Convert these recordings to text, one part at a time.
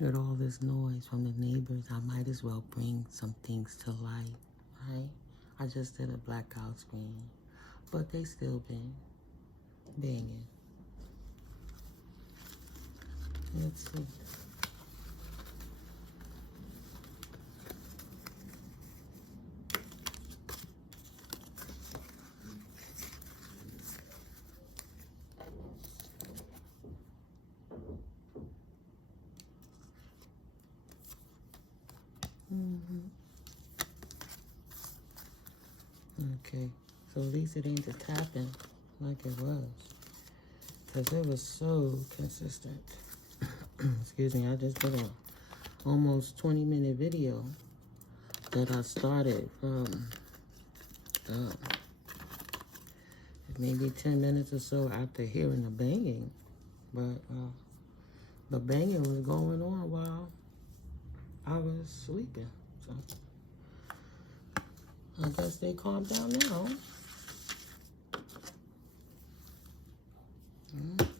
With all this noise from the neighbors, I might as well bring some things to light, right? I just did a blackout screen, but they still been banging. Let's see. Okay, so at least it ain't the tapping like it was, because it was so consistent. Excuse me, I just did a almost 20-minute video that I started from maybe 10 minutes or so after hearing the banging, but the banging was going on while I was sleeping, so I guess they calmed down now.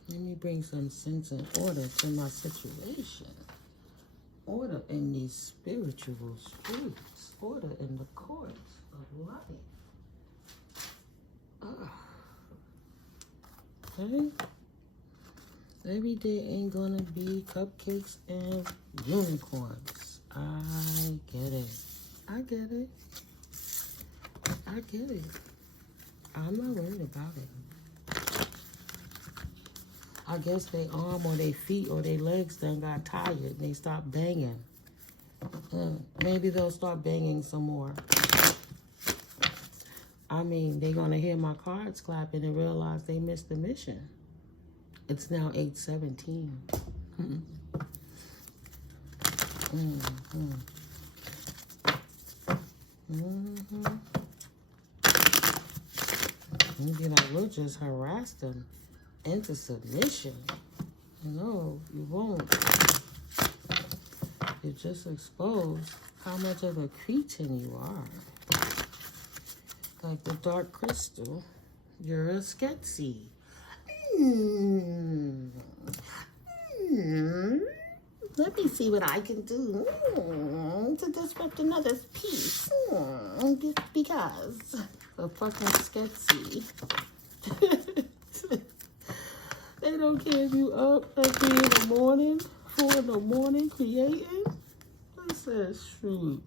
Let me bring some sense and order to my situation. Order in these spiritual streets. Order in the courts of life. Okay? Every day ain't gonna be cupcakes and unicorns. I get it. I get it. I get it. I'm not worried about it. I guess they arm or their feet or their legs done got tired and they stopped banging. Maybe they'll start banging some more. I mean, they're going to hear my cards clapping and realize they missed the mission. It's now 8:17. You'd be like, we'll just harass them into submission. No, you won't. You just expose how much of a cretin you are. Like the dark crystal, you're a sketsy. Let me see what I can do to disrupt another's peace. Because a fucking sketsy. They don't care if you up at 3 in the morning, 4 in the morning creating. I said, shoot,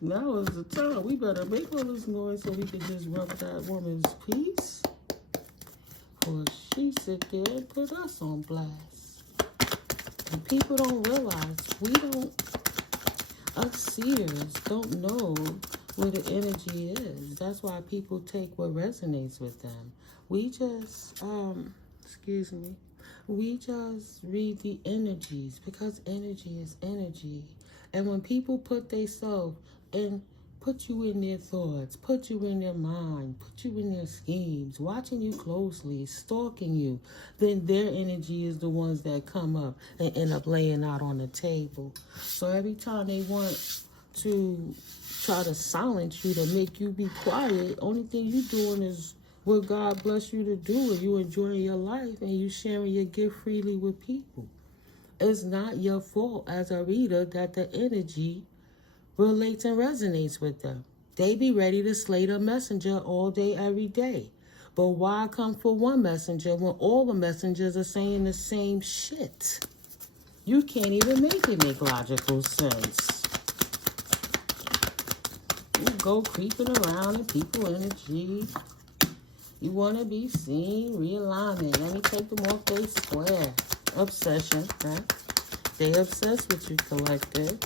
now is the time. We better make all this noise so we can disrupt that woman's peace. Or she sit there and put us on blast. And people don't realize us seers don't know where the energy is. That's why people take what resonates with them. We just, excuse me, we just read the energies because energy is energy. And when people put themselves and put you in their thoughts, put you in their mind, put you in their schemes, watching you closely, stalking you, then their energy is the ones that come up and end up laying out on the table. So every time they want to try to silence you, to make you be quiet, only thing you doing is what God bless you to do, and you enjoying your life and you sharing your gift freely with people. It's not your fault as a reader that the energy relates and resonates with them. They be ready to slay the messenger all day, every day. But why come for one messenger when all the messengers are saying the same shit? You can't even make it make logical sense. You go creeping around in people energy. You want to be seen, realignment. Let me take them off their square. Obsession, right? They obsessed with you, collective.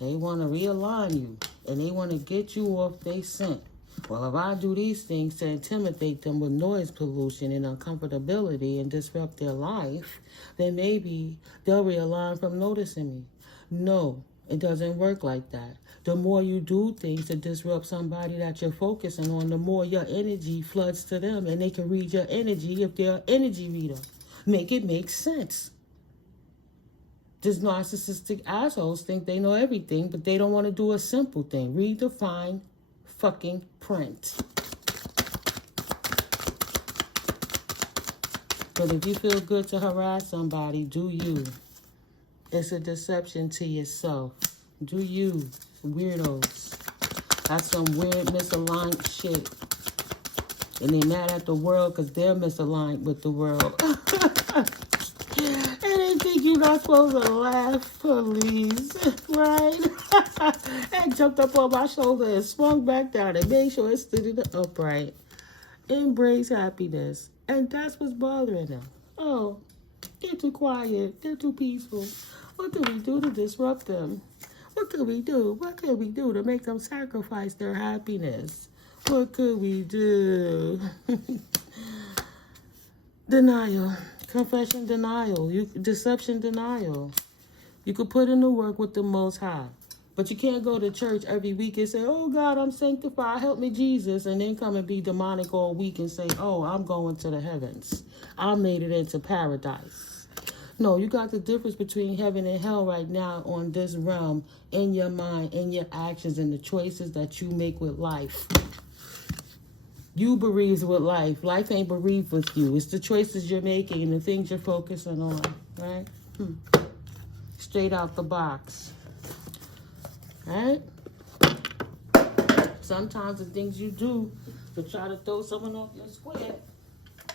They want to realign you, and they want to get you off their scent. Well, if I do these things to intimidate them with noise pollution and uncomfortability and disrupt their life, then maybe they'll realign from noticing me. No, it doesn't work like that. The more you do things to disrupt somebody that you're focusing on, the more your energy floods to them, and they can read your energy if they're an energy reader. Make it make sense. These narcissistic assholes think they know everything, but they don't want to do a simple thing. Read the fine fucking print. But if you feel good to harass somebody, do you. It's a deception to yourself. Do you, weirdos? That's some weird misaligned shit. And they mad at the world because they're misaligned with the world. And they think you're not supposed to laugh, please. Right? And jumped up on my shoulder and swung back down and made sure it stood upright. Embrace happiness. And that's what's bothering them. Oh, they're too quiet. They're too peaceful. What can we do to disrupt them? What could we do? What could we do to make them sacrifice their happiness? What could we do? Denial. Confession, denial. Deception, denial. You could put in the work with the Most High. But you can't go to church every week and say, oh, God, I'm sanctified. Help me, Jesus. And then come and be demonic all week and say, oh, I'm going to the heavens. I made it into paradise. No, you got the difference between heaven and hell right now on this realm, in your mind, in your actions, and the choices that you make with life. You bereaved with life. Life ain't bereaved with you. It's the choices you're making and the things you're focusing on, right? Straight out the box. Right? Sometimes the things you do to try to throw someone off your square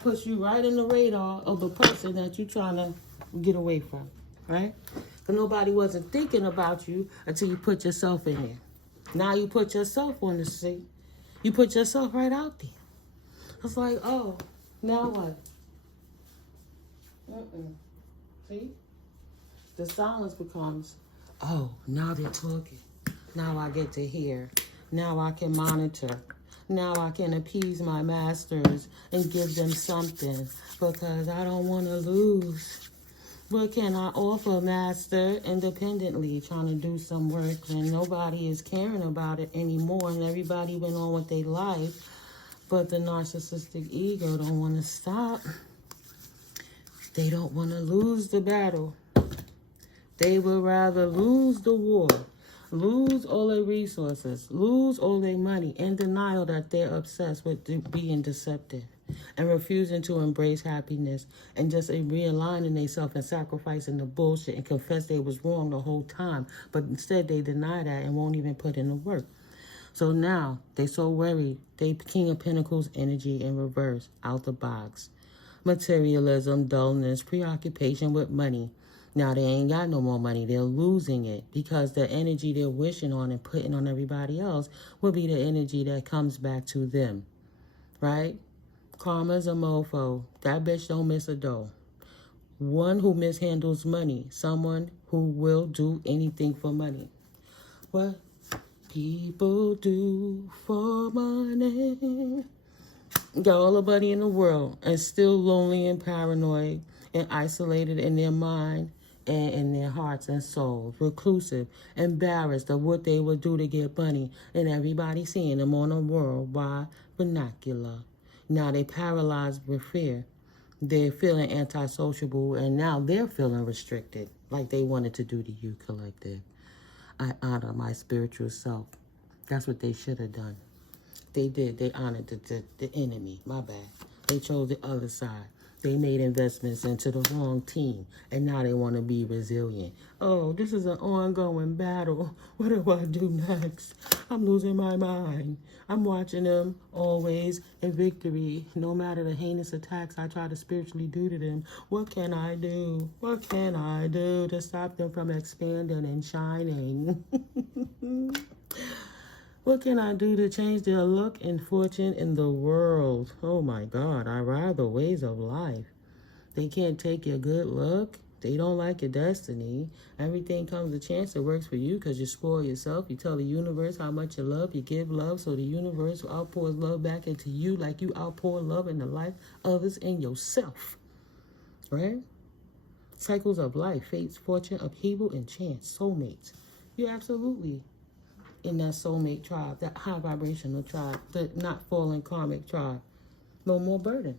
puts you right in the radar of the person that you're trying to get away from, right? Because nobody wasn't thinking about you until you put yourself in there. Now you put yourself on the seat. You put yourself right out there. It's like, oh, now what? See? The silence becomes, oh, now they're talking. Now I get to hear. Now I can monitor. Now I can appease my masters and give them something because I don't want to lose. What can I offer, master, independently, trying to do some work and nobody is caring about it anymore and everybody went on with their life, but the narcissistic ego don't want to stop. They don't want to lose the battle. They would rather lose the war. Lose all their resources, lose all their money, in denial that they're obsessed with being deceptive and refusing to embrace happiness and just realigning themselves and sacrificing the bullshit and confess they was wrong the whole time. But instead they deny that and won't even put in the work. So now they so worried. They King of Pentacles energy in reverse, out the box. Materialism, dullness, preoccupation with money. Now they ain't got no more money. They're losing it because the energy they're wishing on and putting on everybody else will be the energy that comes back to them, right? Karma's a mofo. That bitch don't miss a dough. One who mishandles money. Someone who will do anything for money. What people do for money. Got all the money in the world and still lonely and paranoid and isolated in their mind and in their hearts and souls, reclusive, embarrassed of what they would do to get money, and everybody seeing them on a worldwide vernacular. Now they paralyzed with fear. They're feeling antisociable, and now they're feeling restricted, like they wanted to do to you, collective. I honor my spiritual self. That's what they should have done. They did. They honored the enemy. My bad. They chose the other side. They made investments into the wrong team, and now they want to be resilient. Oh, this is an ongoing battle. What do I do next? I'm losing my mind. I'm watching them always in victory, no matter the heinous attacks I try to spiritually do to them. What can I do? What can I do to stop them from expanding and shining? What can I do to change their luck and fortune in the world? Oh my God, I ride the ways of life. They can't take your good luck. They don't like your destiny. Everything comes a chance that works for you because you spoil yourself. You tell the universe how much you love. You give love so the universe outpours love back into you like you outpour love in the life of others and yourself. Right? Cycles of life, fates, fortune, upheaval, and chance. Soulmates. You're absolutely in that soulmate tribe, that high vibrational tribe, the not fallen karmic tribe. No more burden.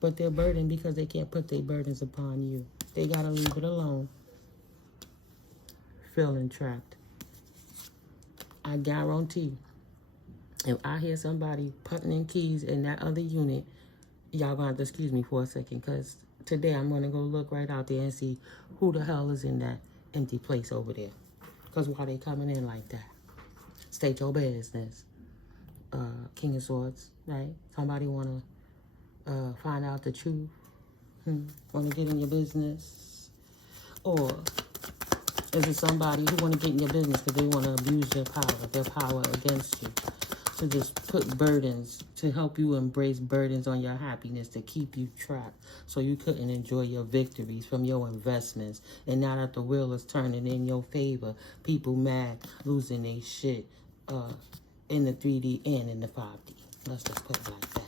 But they're burdened because they can't put their burdens upon you. They gotta leave it alone. Feeling trapped. I guarantee, if I hear somebody putting in keys in that other unit, y'all gonna have to excuse me for a second, because today I'm gonna go look right out there and see who the hell is in that. empty place over there. Because why they coming in like that? State your business. King of Swords, right? Somebody want to find out the truth. Want to get in your business? Or is it somebody who want to get in your business because they want to abuse their power against you? To just put burdens, to help you embrace burdens on your happiness, to keep you trapped so you couldn't enjoy your victories from your investments. And now that the wheel is turning in your favor, people mad, losing their shit in the 3D and in the 5D. Let's just put it like that.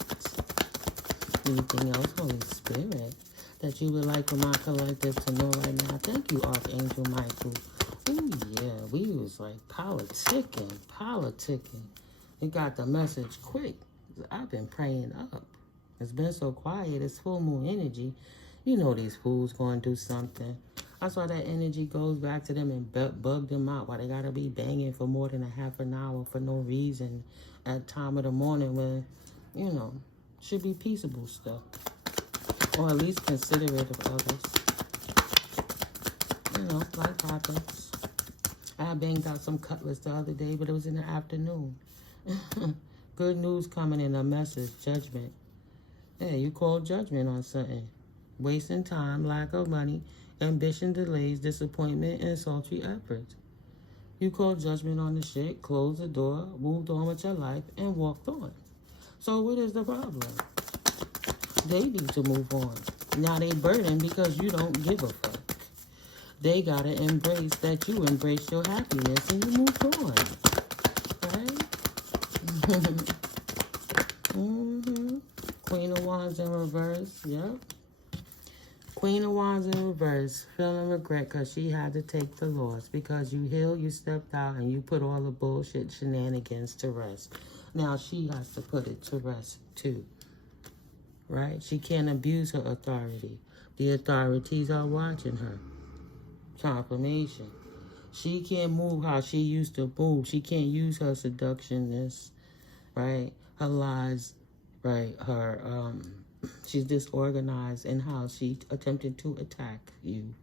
Anything else, Holy Spirit, that you would like for my collective to know right now? Thank you, Archangel Michael. Oh yeah, we was like politicking. We got the message quick. I've been praying up. It's been so quiet. It's full moon energy. You know these fools going to do something. That's why that energy goes back to them and bug them out. Why they got to be banging for more than a half an hour for no reason at time of the morning when, you know, should be peaceable stuff. Or at least considerate of others. You know, life happens. I banged out some cutlets the other day, but it was in the afternoon. Good news coming in, a message, judgment. Yeah, you call judgment on something. Wasting time, lack of money, ambition, delays, disappointment, and sultry efforts. You call judgment on the shit, closed the door, moved on with your life, and walked on. So what is the problem? They need to move on. Now they burdened because you don't give a fuck. They gotta embrace that you embrace your happiness and you moved on. Right? Queen of Wands in reverse. Yep. Queen of Wands in reverse. Feeling regret because she had to take the loss. Because you healed, you stepped out, and you put all the bullshit shenanigans to rest. Now she has to put it to rest too. Right? She can't abuse her authority. The authorities are watching her. Confirmation. She can't move how she used to move. She can't use her seductionness, right? Her lies, right? Her, she's disorganized in how she attempted to attack you.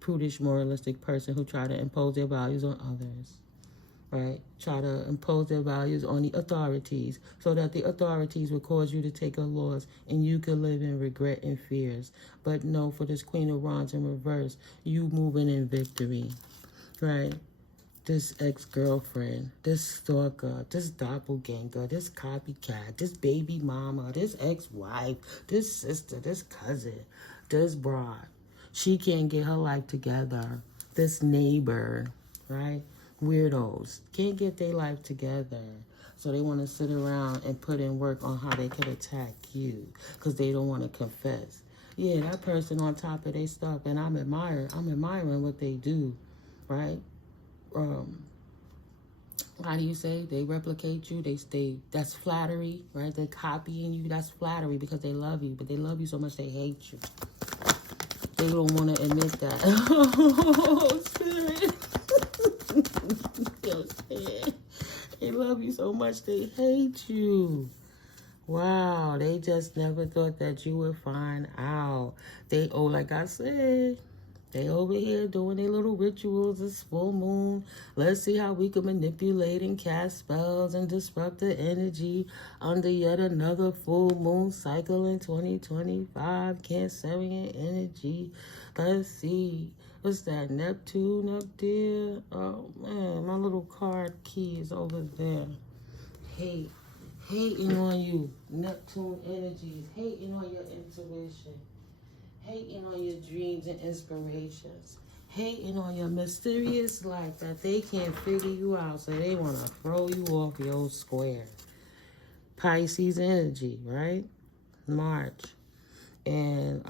Prudish, moralistic person who try to impose their values on others, right? Try to impose their values on the authorities so that the authorities will cause you to take a loss and you can live in regret and fears. But no, for this Queen of Wands in reverse, you moving in victory, right? This ex-girlfriend, this stalker, this doppelganger, this copycat, this baby mama, this ex-wife, this sister, this cousin, this broad. She can't get her life together. This neighbor, right? Weirdos can't get their life together. So they want to sit around and put in work on how they could attack you because they don't want to confess. Yeah, that person on top of their stuff, and I'm admiring what they do, right? How do you say? They replicate you. That's flattery, right? They're copying you. That's flattery because they love you, but they love you so much they hate you. They don't want to admit that. Oh, Spirit. Yo, Spirit. They love you so much they hate you. Wow, they just never thought that you would find out. Like I said, they over here doing their little rituals. It's full moon. Let's see how we can manipulate and cast spells and disrupt the energy under yet another full moon cycle in 2025. Cancerian energy. Let's see. What's that? Neptune up there? Oh, man. My little card key is over there. Hating on you. Neptune energies. Hating on your intuition. Hating on your dreams and inspirations. Hating on your mysterious life that they can't figure you out, so they want to throw you off your square. Pisces energy, right? March. And,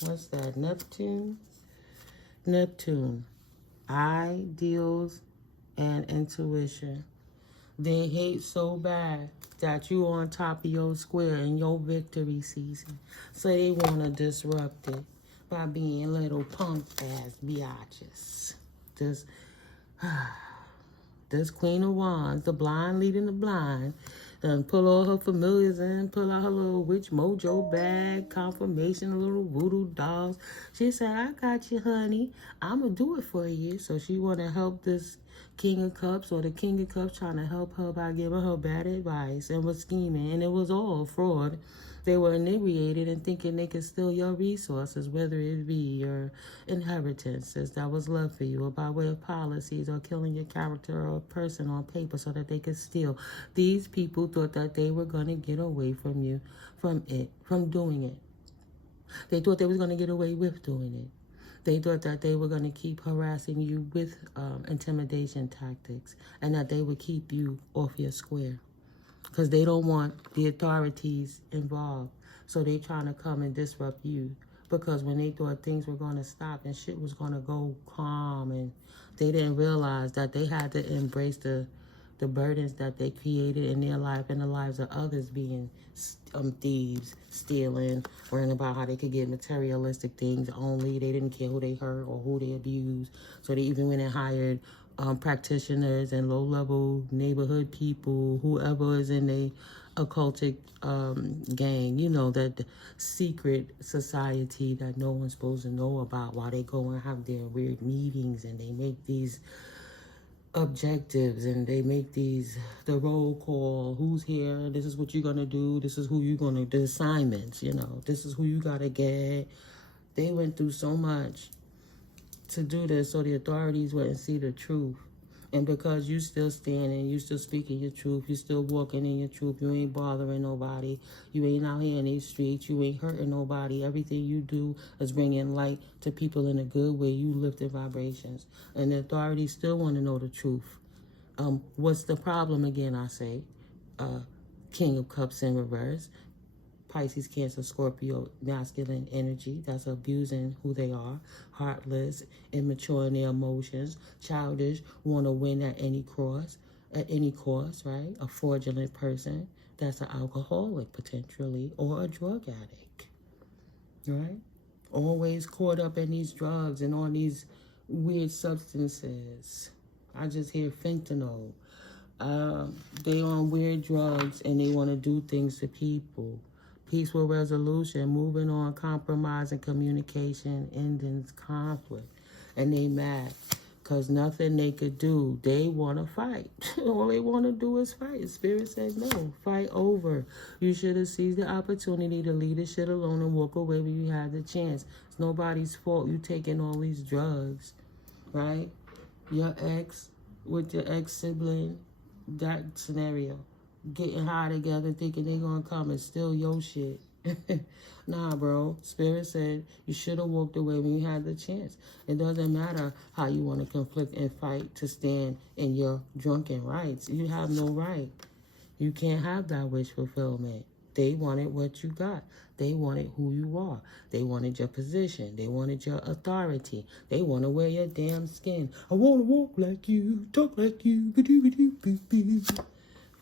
what's that? Neptune? Neptune. Ideals and intuition. They hate so bad that you on top of your square in your victory season. So they want to disrupt it by being little punk-ass biatches. This Queen of Wands, the blind leading the blind, Done pull all her familiars in, pull out her little witch mojo bag, confirmation, little voodoo dolls. She said, I got you, honey. I'm going to do it for you. So she want to help this King of Cups, or the King of Cups trying to help her by giving her bad advice and was scheming. And it was all fraud. They were inebriated and thinking they could steal your resources, whether it be your inheritances that was left for you, or by way of policies, or killing your character or person on paper so that they could steal. These people thought that they were going to get away from you, from doing it. They thought they was going to get away with doing it. They thought that they were going to keep harassing you with intimidation tactics, and that they would keep you off your square. Because they don't want the authorities involved. So they trying to come and disrupt you. Because when they thought things were going to stop and shit was going to go calm, and they didn't realize that they had to embrace the burdens that they created in their life and the lives of others, being thieves, stealing, worrying about how they could get materialistic things only. They didn't care who they hurt or who they abused. So they even went and hired practitioners and low-level neighborhood people, whoever is in a occultic gang, you know, that secret society that no one's supposed to know about, while they go and have their weird meetings and they make these objectives and they make the roll call, who's here, this is what you're gonna do, this is who you're gonna, the assignments, you know, this is who you gotta get. They went through so much to do this so the authorities wouldn't see the truth. And because you still standing, you still speaking your truth, you still walking in your truth, you ain't bothering nobody, you ain't out here in these streets, you ain't hurting nobody. Everything you do is bringing light to people in a good way. You lifting vibrations. And the authorities still want to know the truth. What's the problem again, I say? King of Cups in reverse. Pisces, Cancer, Scorpio, masculine energy. That's abusing who they are. Heartless, immature in their emotions, childish, want to win at any cost, right? A fraudulent person. That's an alcoholic, potentially, or a drug addict, right? Always caught up in these drugs and on these weird substances. I just hear fentanyl. They on weird drugs and they want to do things to people. Peaceful resolution, moving on, compromise and communication, ending conflict. And they mad because nothing they could do. They want to fight. All they want to do is fight. Spirit says no, fight over. You should have seized the opportunity to leave this shit alone and walk away when you had the chance. It's nobody's fault you taking all these drugs, right? Your ex with your ex-sibling, that scenario. Getting high together, thinking they gonna come and steal your shit. Nah, bro. Spirit said you should have walked away when you had the chance. It doesn't matter how you want to conflict and fight to stand in your drunken rights. You have no right. You can't have that wish fulfillment. They wanted what you got. They wanted who you are. They wanted your position. They wanted your authority. They want to wear your damn skin. I want to walk like you, talk like you.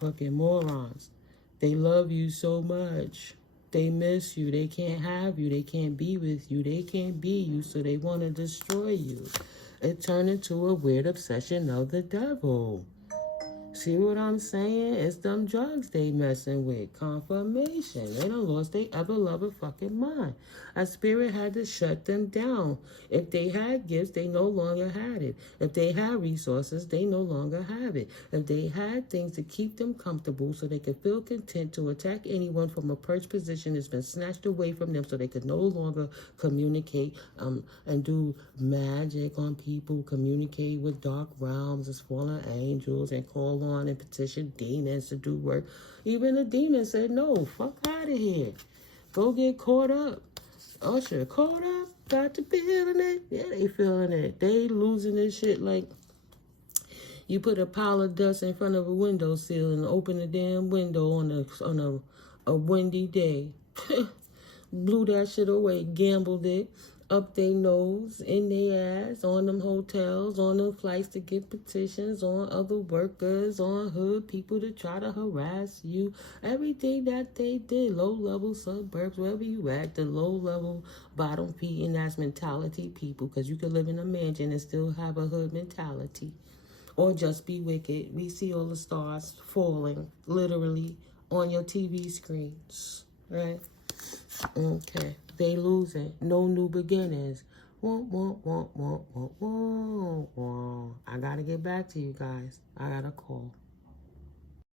Fucking morons. They love you so much. They miss you. They can't have you. They can't be with you. They can't be you, so they want to destroy you. It turned into a weird obsession of the devil. See what I'm saying? It's them drugs they messing with. Confirmation. They done lost their ever-loving fucking mind. A spirit had to shut them down. If they had gifts, they no longer had it. If they had resources, they no longer have it. If they had things to keep them comfortable so they could feel content to attack anyone from a perched position, it's been snatched away from them so they could no longer communicate and do magic on people, communicate with dark realms as fallen angels, and call on and petition demons to do work. Even the demon said, no, fuck out of here. Go get caught up. Usher, caught up, got to feeling it. Yeah, they feeling it. They losing this shit like you put a pile of dust in front of a windowsill and open the damn window on a windy day. Blew that shit away, gambled it, up their nose, in their ass, on them hotels, on them flights to get petitions, on other workers, on hood people to try to harass you. Everything that they did, low-level suburbs, wherever you at, the low-level bottom feeding ass mentality people, because you could live in a mansion and still have a hood mentality. Or just be wicked. We see all the stars falling, literally, on your TV screens, right? Okay, they losing. No new beginnings. I gotta get back to you guys. I got a call.